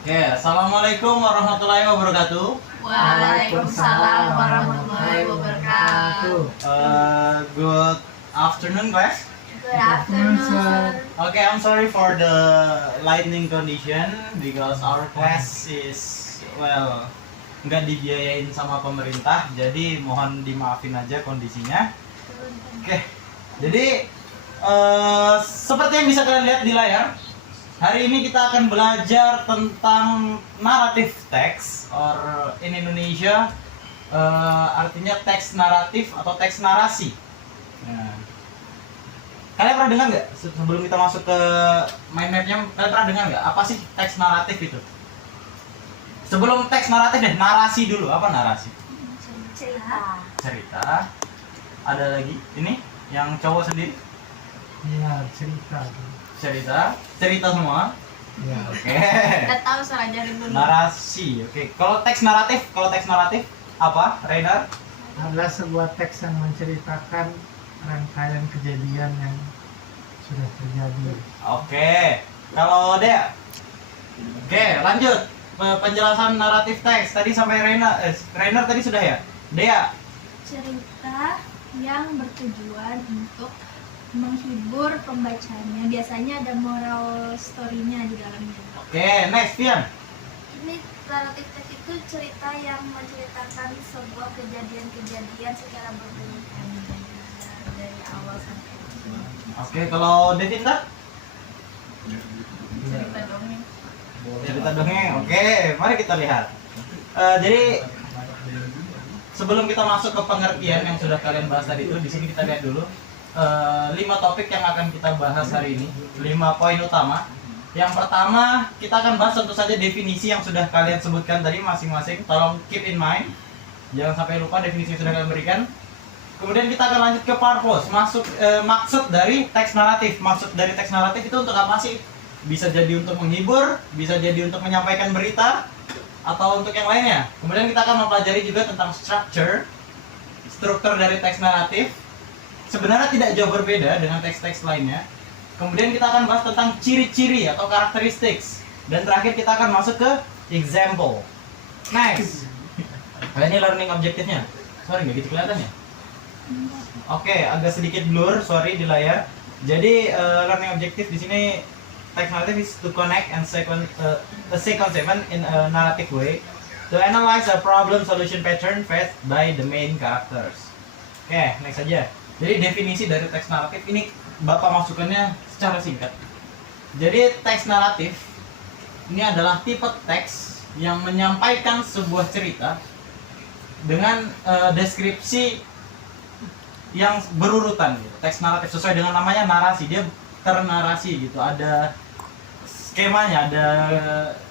Oke, assalamualaikum warahmatullahi wabarakatuh. Waalaikumsalam warahmatullahi wabarakatuh. Good afternoon, class. Good afternoon. Okay, I'm sorry for the lightning condition because our class is nggak dibiayain sama pemerintah, jadi mohon dimaafin aja kondisinya. Oke, jadi seperti yang bisa kalian lihat di layar, hari ini kita akan belajar tentang narrative text, or in Indonesia artinya teks naratif atau teks narasi. Nah, kalian pernah dengar nggak sebelum kita masuk ke mind mapnya? Kalian pernah dengar nggak apa sih teks naratif itu? Sebelum teks naratif deh, narasi dulu. Apa narasi? Cerita. Cerita. Ada lagi ini yang cowok sendiri? Iya, cerita. Cerita semua. Ya. Oke. Kita tahu salah jari dulu. Narasi. Oke. Kalau teks naratif apa? Reina? Adalah sebuah teks yang menceritakan rangkaian kejadian yang sudah terjadi. Oke. Kalau Dea? Oke, lanjut. Penjelasan naratif teks tadi sampai Reina tadi sudah ya? Dea? Cerita yang bertujuan untuk menghibur pembacanya. Biasanya ada moral story-nya di dalamnya. Oke, next Pian. Ini naratif teks itu cerita yang menceritakan sebuah kejadian-kejadian secara berurutan dari awal sampai akhir. Oke, kalau Devinta? Cerita dongeng. Cerita dongeng. Oke, mari kita lihat. Jadi sebelum kita masuk ke pengertian yang sudah kalian bahas tadi itu, di sini kita lihat dulu 5 topik yang akan kita bahas hari ini, 5 poin utama. Yang pertama, kita akan bahas tentu saja definisi yang sudah kalian sebutkan tadi masing-masing. Tolong keep in mind, jangan sampai lupa definisi yang sudah kalian berikan. Kemudian kita akan lanjut ke purpose, maksud dari teks naratif. Maksud dari teks naratif itu untuk apa sih? Bisa jadi untuk menghibur, bisa jadi untuk menyampaikan berita, atau untuk yang lainnya. Kemudian kita akan mempelajari juga tentang struktur dari teks naratif. Sebenarnya tidak jauh berbeda dengan teks-teks lainnya. Kemudian kita akan bahas tentang ciri-ciri atau karakteristik. Dan terakhir kita akan masuk ke example. Next. Ini learning objektifnya. Sorry, nggak gitu kelihatannya. Oke, agak sedikit blur, sorry di layar. Jadi learning objektif di sini text narrative is to connect and sequence event in a narrative way to analyze a problem solution pattern faced by the main characters. Oke, next saja. Jadi definisi dari teks naratif ini Bapak masukkannya secara singkat. Jadi teks naratif ini adalah tipe teks yang menyampaikan sebuah cerita dengan deskripsi yang berurutan gitu. Teks naratif sesuai dengan namanya narasi, dia ternarasi gitu, ada skemanya, ada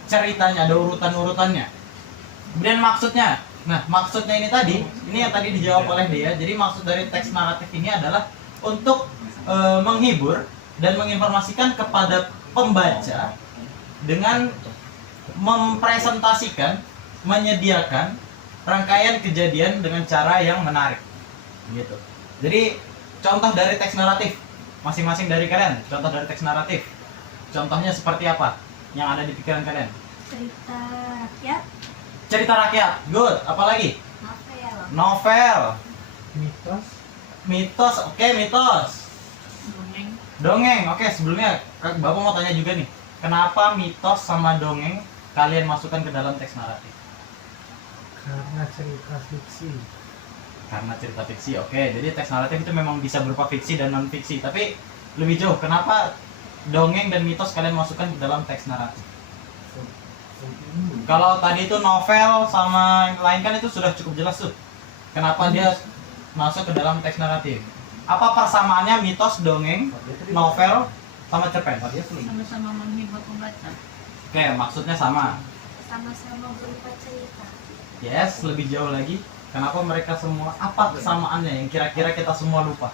ceritanya, ada urutan-urutannya. Kemudian maksudnya, nah maksudnya ini yang tadi dijawab oleh dia. Jadi maksud dari teks naratif ini adalah untuk menghibur dan menginformasikan kepada pembaca dengan mempresentasikan, menyediakan rangkaian kejadian dengan cara yang menarik, gitu. Jadi contoh dari teks naratif masing-masing dari kalian, contoh dari teks naratif. Contohnya seperti apa yang ada di pikiran kalian? Cerita rakyat, Cerita rakyat, good. Apalagi? novel, Novel, Mitos, oke, mitos. Dongeng. Dongeng, oke. Sebelumnya Bapak mau tanya juga nih, kenapa mitos sama dongeng kalian masukkan ke dalam teks naratif? karena cerita fiksi. Karena cerita fiksi, oke. Jadi teks naratif itu memang bisa berupa fiksi dan non fiksi. Tapi lebih jauh, kenapa dongeng dan mitos kalian masukkan ke dalam teks naratif? Kalau tadi itu novel sama yang lain kan itu sudah cukup jelas tuh. Kenapa dia masuk ke dalam teks naratif? Apa persamaannya mitos, dongeng, novel, sama cerpen? Sama-sama menghibur pembaca. Oke, maksudnya sama. sama-sama berupa cerita. Yes, lebih jauh lagi. Kenapa mereka semua? Apa kesamaannya yang kira-kira kita semua lupa?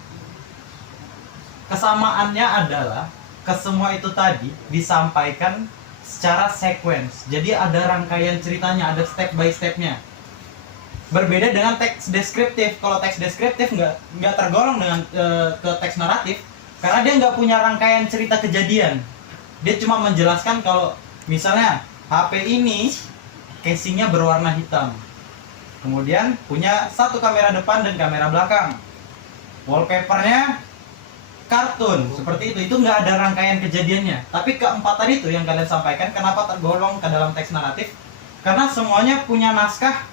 Kesamaannya adalah kesemua itu tadi disampaikan secara sequence. Jadi ada rangkaian ceritanya, ada step by stepnya. Berbeda dengan teks deskriptif. Kalau teks deskriptif nggak tergolong dengan ke teks naratif karena dia nggak punya rangkaian cerita kejadian. Dia cuma menjelaskan kalau misalnya HP ini casingnya berwarna hitam. Kemudian punya satu kamera depan dan kamera belakang. Wallpapernya kartun seperti itu. Itu nggak ada rangkaian kejadiannya. Tapi keempat tadi itu yang kalian sampaikan, kenapa tergolong ke dalam teks naratif? Karena semuanya punya naskah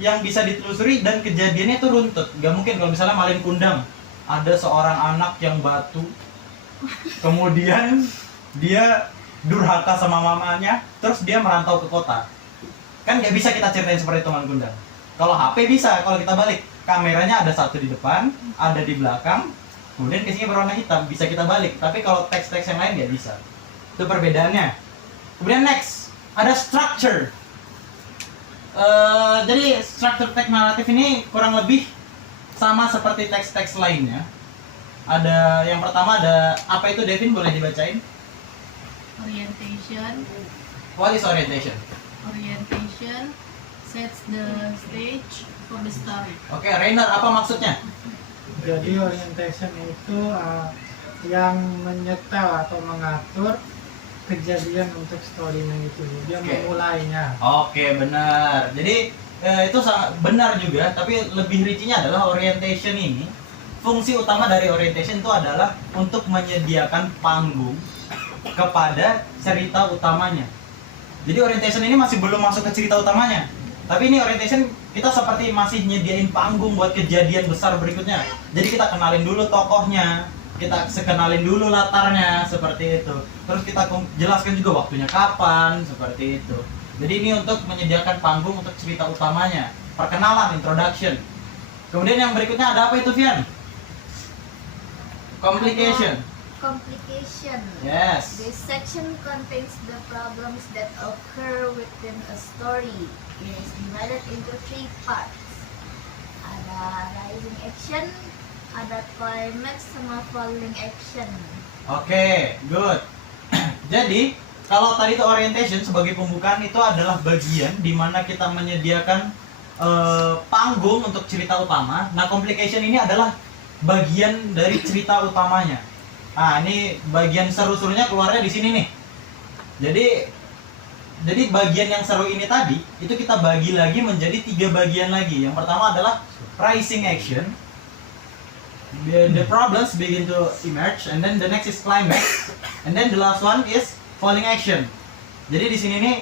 yang bisa ditelusuri dan kejadiannya itu runtut. Gak mungkin kalau misalnya Malin Kundang ada seorang anak yang batu, kemudian dia durhaka sama mamanya, terus dia merantau ke kota. Kan nggak bisa kita ceritain seperti itu Malin Kundang. Kalau HP bisa, kalau kita balik, kameranya ada satu di depan, ada di belakang, kemudian casingnya berwarna hitam, bisa kita balik. Tapi kalau teks-teks yang lain nggak bisa. Itu perbedaannya. Kemudian next, ada structure. Jadi struktur teks naratif ini kurang lebih sama seperti teks-teks lainnya. Ada yang pertama ada apa itu Devin, boleh dibacain? Orientation. What is orientation? Orientation sets the stage for the story. Oke, Rainer, apa maksudnya? Jadi orientation itu yang menyetel atau mengatur kejadian untuk story-nya itu. Dia Oke. memulainya. Oke, benar. Jadi itu sangat benar juga, tapi lebih rincinya adalah orientation ini. Fungsi utama dari orientation itu adalah untuk menyediakan panggung kepada cerita utamanya. Jadi orientation ini masih belum masuk ke cerita utamanya. Tapi ini orientation kita seperti masih nyediain panggung buat kejadian besar berikutnya. Jadi kita kenalin dulu tokohnya, kita kenalin dulu latarnya seperti itu. Terus kita jelaskan juga waktunya kapan seperti itu. Jadi ini untuk menyediakan panggung untuk cerita utamanya, perkenalan, introduction. Kemudian yang berikutnya ada apa itu, Vian? Complication. Complication. Yes. This section contains the problems that occur within a story. It is divided into 3 parts. Ada rising action, ada climax, sama falling action. Oke, good. Jadi, kalau tadi itu orientation sebagai pembukaan itu adalah bagian di mana kita menyediakan panggung untuk cerita utama. Nah, complication ini adalah bagian dari cerita utamanya. Nah, ini bagian seru-serunya keluarnya di sini nih. Jadi bagian yang seru ini tadi itu kita bagi lagi menjadi 3 bagian lagi. Yang pertama adalah rising action. The problems begin to emerge, and then the next is climax, and then the last one is falling action. Jadi di sini nih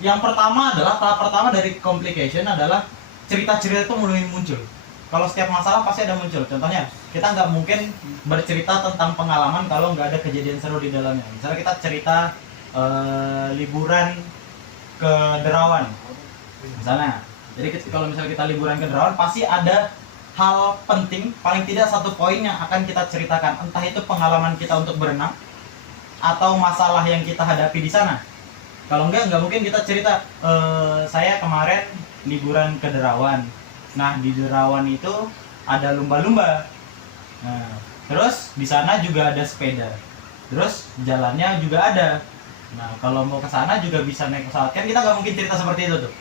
yang pertama adalah tahap pertama dari complication adalah cerita-cerita itu mulai muncul. Kalau setiap masalah pasti ada muncul. Contohnya, kita nggak mungkin bercerita tentang pengalaman kalau nggak ada kejadian seru di dalamnya. Misalnya kita cerita liburan ke Derawan, misalnya. Jadi kalau misalnya kita liburan ke Derawan, pasti ada hal penting, paling tidak satu poin yang akan kita ceritakan. Entah itu pengalaman kita untuk berenang, atau masalah yang kita hadapi di sana. Kalau nggak mungkin kita cerita, saya kemarin liburan ke Derawan. Nah, di Derawan itu ada lumba-lumba. Nah, terus di sana juga ada sepeda. Terus jalannya juga ada. Nah, kalau mau ke sana juga bisa naik pesawat. Kan kita nggak mungkin cerita seperti itu tuh.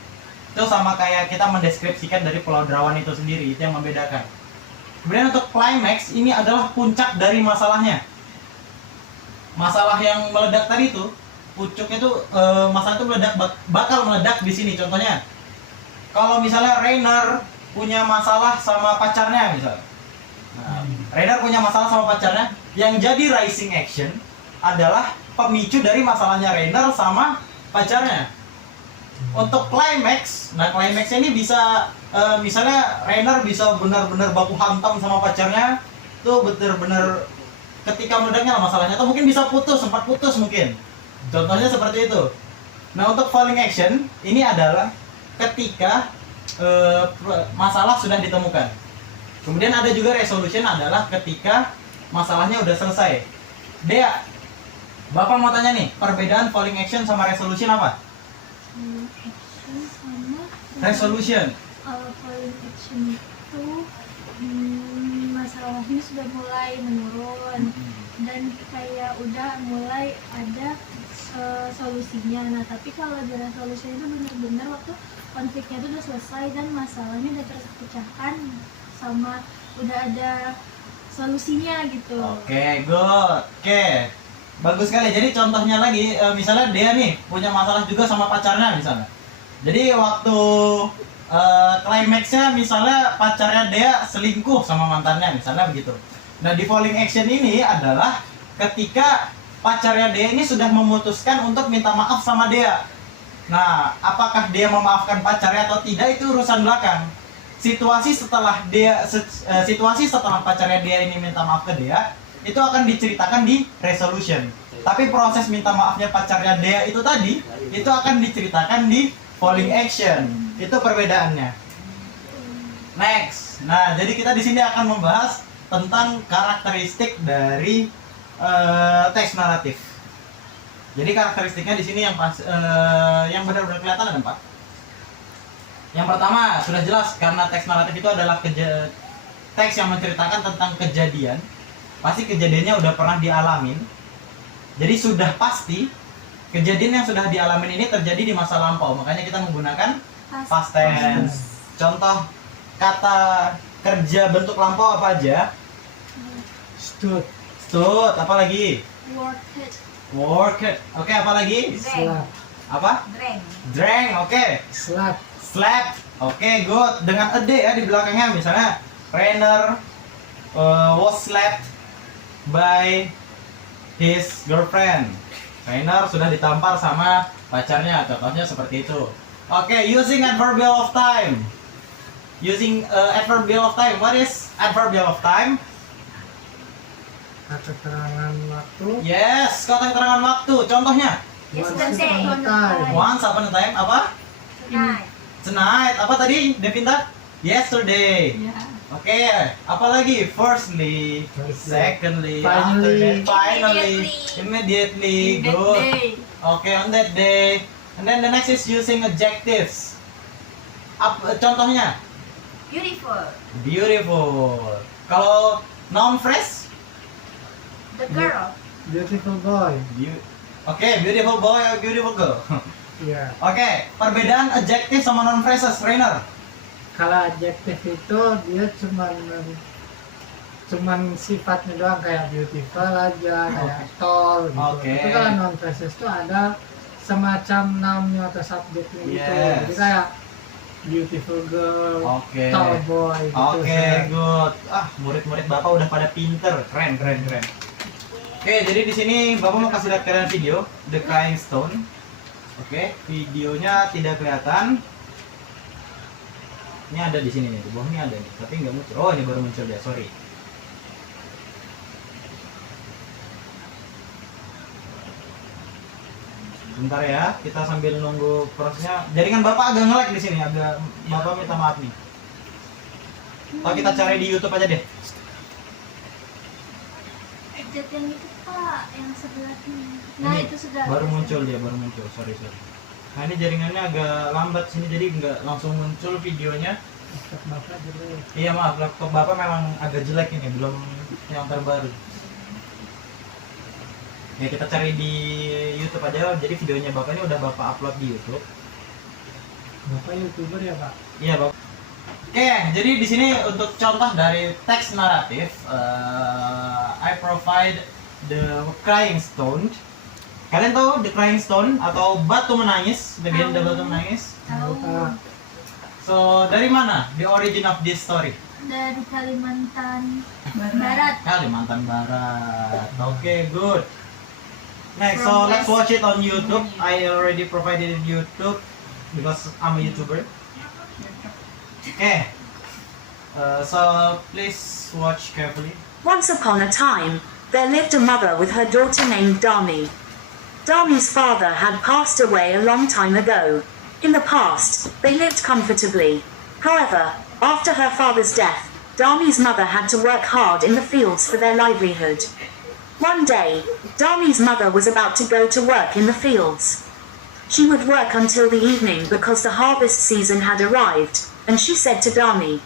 Itu sama kayak kita mendeskripsikan dari Pulau Derawan itu sendiri, itu yang membedakan. Kemudian untuk climax ini adalah puncak dari masalahnya. Masalah yang meledak tadi itu, pucuknya itu masalah itu meledak, bakal meledak di sini. Contohnya, kalau misalnya Rainer punya masalah sama pacarnya misalnya. Nah, Rainer punya masalah sama pacarnya, yang jadi rising action adalah pemicu dari masalahnya Rainer sama pacarnya. Untuk climax, nah climax ini bisa misalnya Rainer bisa benar-benar baku hantam sama pacarnya, tuh benar-benar ketika meledaknya masalahnya, atau mungkin bisa putus, sempat putus mungkin. Contohnya seperti itu. Nah, untuk falling action ini adalah ketika masalah sudah ditemukan. Kemudian ada juga resolution adalah ketika masalahnya udah selesai. Dea, Bapak mau tanya nih, perbedaan falling action sama resolution apa? Action sama Resolution. falling action itu masalahnya sudah mulai menurun dan kayak udah mulai ada solusinya. Nah, tapi kalau di resolution itu benar-benar waktu konfliknya itu udah selesai dan masalahnya udah terpecahkan sama udah ada solusinya gitu. Oke, good. Oke. Bagus sekali. Jadi contohnya lagi, misalnya dia nih punya masalah juga sama pacarnya misalnya. Jadi waktu klimaksnya misalnya pacarnya dia selingkuh sama mantannya misalnya begitu. Nah di falling action ini adalah ketika pacarnya dia ini sudah memutuskan untuk minta maaf sama dia. Nah apakah dia memaafkan pacarnya atau tidak itu urusan belakang. Situasi setelah pacarnya dia ini minta maaf ke dia itu akan diceritakan di resolution. Tapi proses minta maafnya pacarnya dia itu tadi itu akan diceritakan di falling action. Itu perbedaannya. Next. Nah, jadi kita di sini akan membahas tentang karakteristik dari teks naratif. Jadi karakteristiknya di sini yang benar-benar kelihatan ada 4. Yang pertama sudah jelas karena teks naratif itu adalah teks yang menceritakan tentang kejadian. Pasti kejadiannya udah pernah dialamin. Jadi sudah pasti kejadian yang sudah dialamin ini terjadi di masa lampau. Makanya kita menggunakan past tense. Contoh kata kerja bentuk lampau apa aja? Stood. Stood. Apa lagi? Worked. Worked. Oke, apa lagi? Slap. Apa? Drank. Drank. Oke. Slap. Slap. Oke, good. Dengan a d ya di belakangnya. Misalnya Rainer was slapped by his girlfriend. Rainer sudah ditampar sama pacarnya. Contohnya seperti itu. Oke, using adverbial of time. Using adverbial of time. What is adverbial of time? Kata keterangan waktu. Yes, kata keterangan waktu. Contohnya? Yesterday. Once upon a time. Apa? Tonight. Tonight. Apa tadi, Devinta? Yesterday. Yeah. Oke, apa lagi? Firstly, secondly, after that, finally, immediately, In that good. day. Okay, on that day. And then the next is using adjectives. Contohnya? Beautiful. Beautiful. Kalau noun phrase? The girl. Beautiful boy. Oke, beautiful boy or beautiful girl. Iya. Oke, perbedaan adjective sama noun phrases, Rainer. Kalau adjektif itu dia cuman sifatnya doang kayak beautiful aja, kayak tall gitu. Oke. Itu kalau noun phrases itu ada semacam nounnya atau subjeknya gitu. Yes. Jadi kayak beautiful girl, Oke. tall boy gitu. Oke, good. Murid-murid Bapak udah pada pinter. Keren. Oke, jadi di sini Bapak mau kasih lihat kalian video The Crying Stone. Oke, videonya tidak kelihatan. Ini ada di sini nih, di bawah ini ada nih, tapi nggak muncul. Oh, ini baru muncul ya, sorry. Bentar ya, kita sambil nunggu prosesnya. Jaringan Bapak agak nge-lag di sini, Bapak minta maaf nih. Atau kita cari di YouTube aja deh. Ejek yang itu Pak, yang sebelahnya. Nah Ini itu sudah. baru muncul dia, sorry. Nah ini jaringannya agak lambat sini, jadi nggak langsung muncul videonya. Laptop bapak jelek. Iya maaf, laptop Bapak memang agak jelek ini, belum yang terbaru. Ya kita cari di YouTube aja, jadi videonya Bapak ini udah Bapak upload di YouTube. Bapak YouTuber ya Pak? Iya Bapak. Oke, jadi di sini untuk contoh dari teks naratif, I provide the crying stone. Kalian tahu the crying stone atau batu menangis, legenda batu menangis? Tahu. So dari mana the origin of this story? Dari Kalimantan Barat. Barat. Kalimantan Barat. Okay, good. Next, so let's watch it on YouTube. I already provided it YouTube because I'm a YouTuber. Okay. So please watch carefully. Once upon a time, there lived a mother with her daughter named Dami. Dami's father had passed away a long time ago. In the past, they lived comfortably. However, after her father's death, Dami's mother had to work hard in the fields for their livelihood. One day, Dami's mother was about to go to work in the fields. She would work until the evening because the harvest season had arrived, and she said to Dami,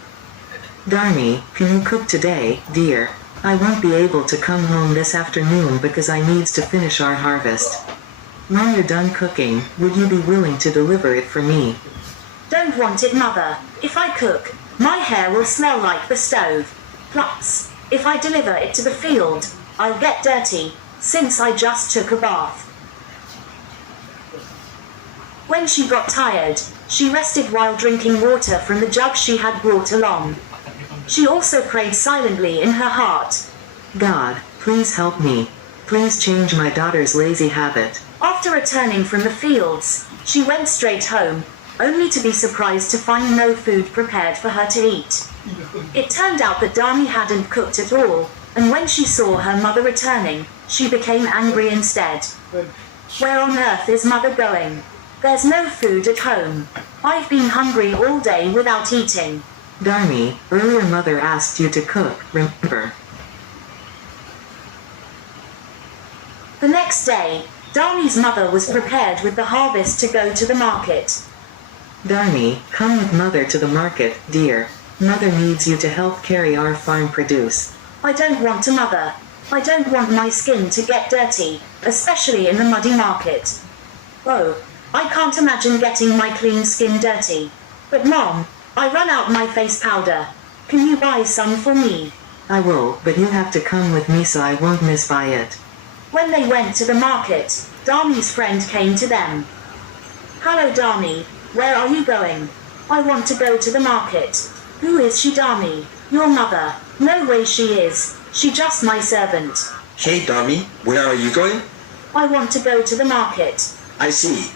Dami, can you cook today, dear? I won't be able to come home this afternoon because I needs to finish our harvest. When you're done cooking, would you be willing to deliver it for me? "Don't want it, mother. If I cook, my hair will smell like the stove. Plus, if I deliver it to the field, I'll get dirty, since I just took a bath. When she got tired, she rested while drinking water from the jug she had brought along. She also prayed silently in her heart. God, please help me. Please change my daughter's lazy habit. After returning from the fields, she went straight home, only to be surprised to find no food prepared for her to eat. It turned out that Dami hadn't cooked at all, and when she saw her mother returning, she became angry instead. Where on earth is mother going? There's no food at home. I've been hungry all day without eating. Dharmi, earlier mother asked you to cook, remember? The next day, Dami's mother was prepared with the harvest to go to the market. Dharmi, come with mother to the market, dear. Mother needs you to help carry our farm produce. I don't want to, mother. I don't want my skin to get dirty, especially in the muddy market. Oh, I can't imagine getting my clean skin dirty. But Mom, I run out my face powder. Can you buy some for me? I will, but you have to come with me so I won't miss buy it. When they went to the market, Dami's friend came to them. Hello Dami, where are you going? I want to go to the market. Who is she, Dami? Your mother? No way she is. She just my servant. Hey Dami, where are you going? I want to go to the market. I see.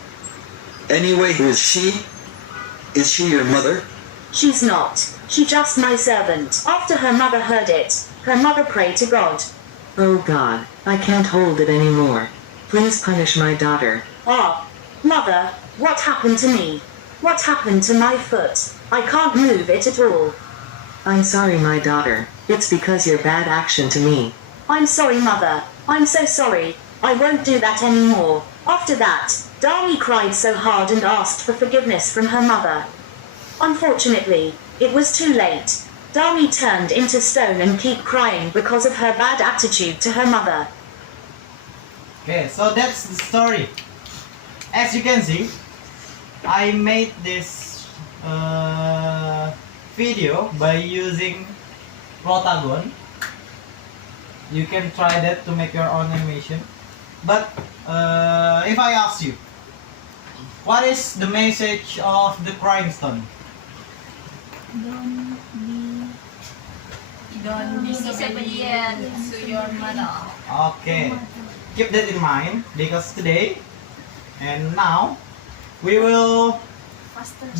Anyway, who is she? Is she your mother? She's not. She just my servant. After her mother heard it, her mother prayed to God. Oh God, I can't hold it anymore. Please punish my daughter. Ah, mother, what happened to me? What happened to my foot? I can't move it at all. I'm sorry, my daughter. It's because your bad action to me. I'm sorry, mother. I'm so sorry. I won't do that anymore. After that, Dami cried so hard and asked for forgiveness from her mother. Unfortunately, it was too late. Dami turned into stone and kept crying because of her bad attitude to her mother. Okay, so that's the story. As you can see, I made this video by using Plotagon. You can try that to make your own animation. But if I ask you, what is the message of the Crying Stone? Don't be disobedient to your mother. Okay, keep that in mind because today and now we will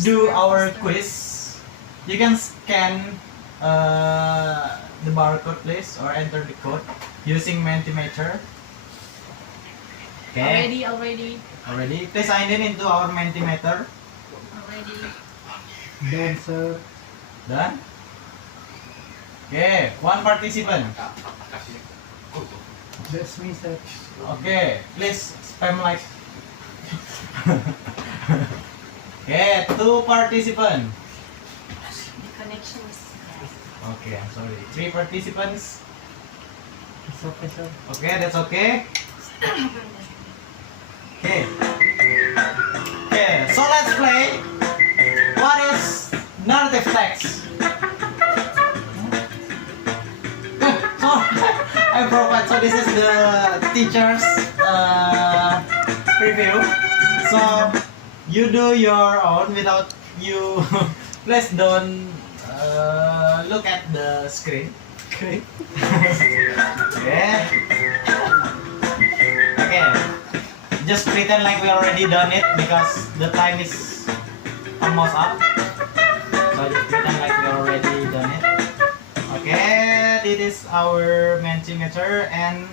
do our quiz. You can scan the barcode please or enter the code using Mentimeter. Okay, already. Please sign in into our Mentimeter. Dancer. Done. Okay, one participant. That's me, sir. Okay, please spam like. Okay, two participants. The connection is Okay, I'm sorry. Three participants. It's okay, sir. Okay, that's okay. Okay. Okay, so let's play. What is narrative text? So I provide. So this is the teacher's preview. So you do your own without you. Please don't look at the screen. Okay. Okay. Okay. Just pretend like we already done it because the time is almost up. So just pretend like we already done it. Okay, this is our Mentimeter and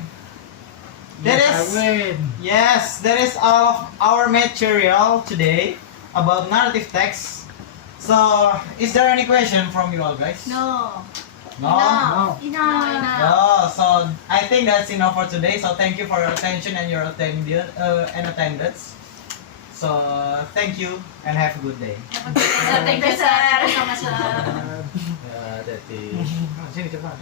that Yes, is I win. yes, that is all of our material today about narrative text. So, is there any question from you all guys? no. No? No. Enough. Oh, so I think that's enough for today. So thank you for your attention and your attendance. So thank you and have a good day. Thank you, sir. Thank you so much, sir. That is. Sini coba.